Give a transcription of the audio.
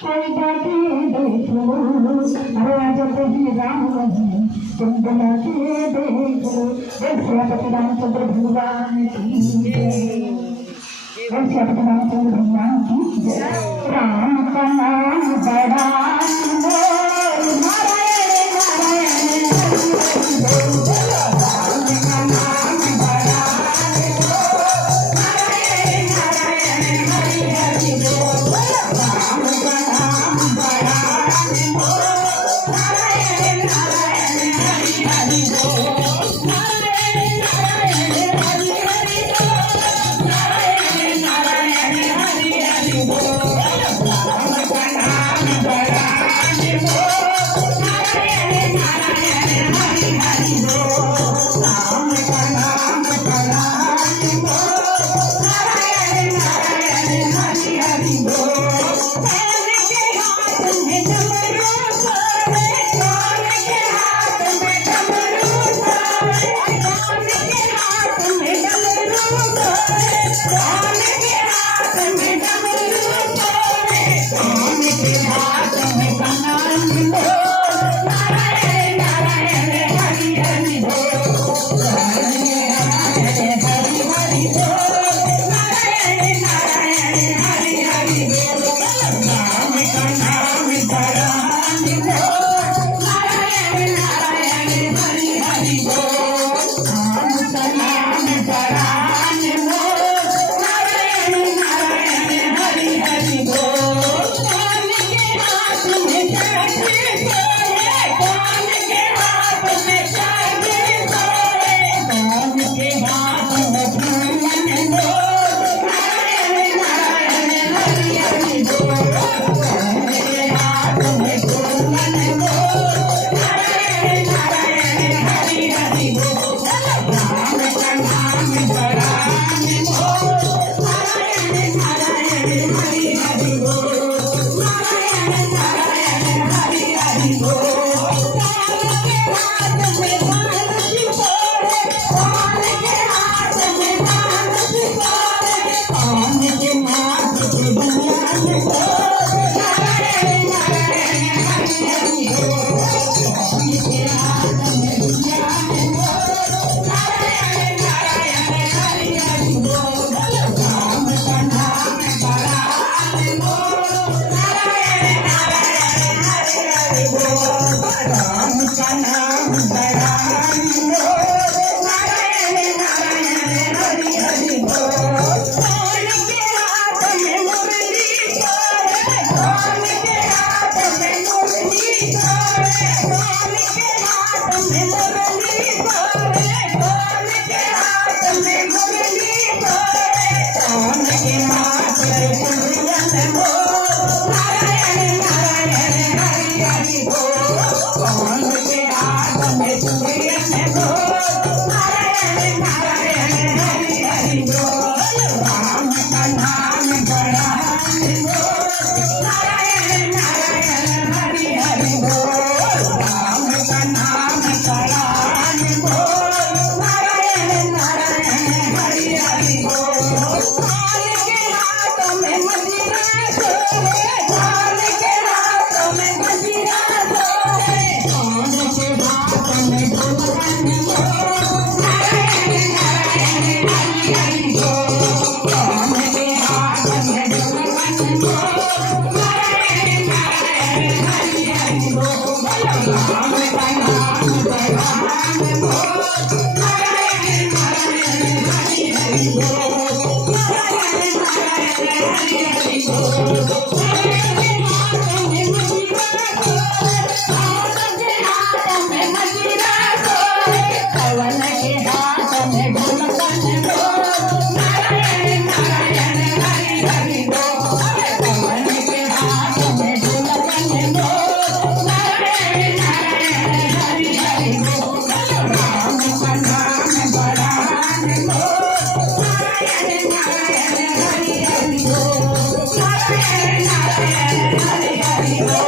कोई बातें देख लो अरे आज कहीं राम नहीं तुम बना के देख लो श्रीपति रामचंद्र भगवान की जय श्रीपति रामचंद्र भगवान की जय। राम का नाम बड़ा बोल नारायण नारायण हरि हरि बोल राम का नाम बड़ा बोल नारायण नारायण हरि हरि बोल राम का नाम बड़ा बोल नारायण नारायण हरि हरि बोल नारायण नारायण हरि हरि बोल नारायण नारायण हरि हरि बोल राम का नाम बड़ा बोल नारायण नारायण हरि हरि बोल राम का नाम बड़ा बोल नारायण नारायण हरि हरि बोल। कौन के हाथ में डमरू सोए कौन के हाथ में डमरू सोए कौन के हाथ में डमरू सोए कौन के हाथ में डमरू सोए कौन के हाथ में कमान बोल नारायण नारायण हरि हरि बोल नारायण हरि हरि बोल नारायण नारायण हरि हरि बोल राम का नाम बड़ा बोल नारायण नारायण हरि हरि बोल राम का नाम बड़ा बोल नारायण नारायण हरि हरि बोल। कौन के हाथ में चाबी सोए कौन के हाथ में चाबी सोए कौन के हाथ में धूमन बोल नारायण नारायण हरि हरि बोल कौन के हाथ में धूमन बोल नारायण नारायण हरि हरि बोल राम का नाम बड़ा बोल नारायण नारायण हरि हरि बोल नारायण नारायण हरि हरि बोल। कौन के हाथ में धनुष सोए कौन के हाथ में धनुष सोए कौन के हाथ में दुनियान बोल नारायण नारायण हरि हरि बोल कौन के हाथ में दुनियान बोल नारायण नारायण हरि हरि बोल। राम का नाम बड़ा बोल नारायण नारायण हरि हरि बोल राम का नाम बड़ा बोल नारायण नारायण हरि हरि बोल। कौन के हाथ में मुरली सोए कौन के हाथ में मुरली सोए कौन के हाथ में मुरली सोए कौन के हाथ में मुरली सोए कौन के हाथ में कुंदन बोल नारायण नारायण हरि हरि बोल कौन के हाथ में कुंदन बोल नारायण नारायण हरि हरि बोल राम का नाम बड़ा बोल नारायण नारायण हरि हरि बोल राम का नाम बड़ा बोल नारायण नारायण हरि हरि बोल। कौन के हाथ में मदिरा सोए कौन के हाथ में मदिरा सोए कौन के हाथ में धूमन बोल नारायण नारायण हरि हरि बोल कौन के हाथ में धूमन बोल नारायण नारायण हरि हरि बोल राम का नाम बड़ा बोल नारायण नारायण हरि हरि बोल नारायण नारायण हरि हरि बोल।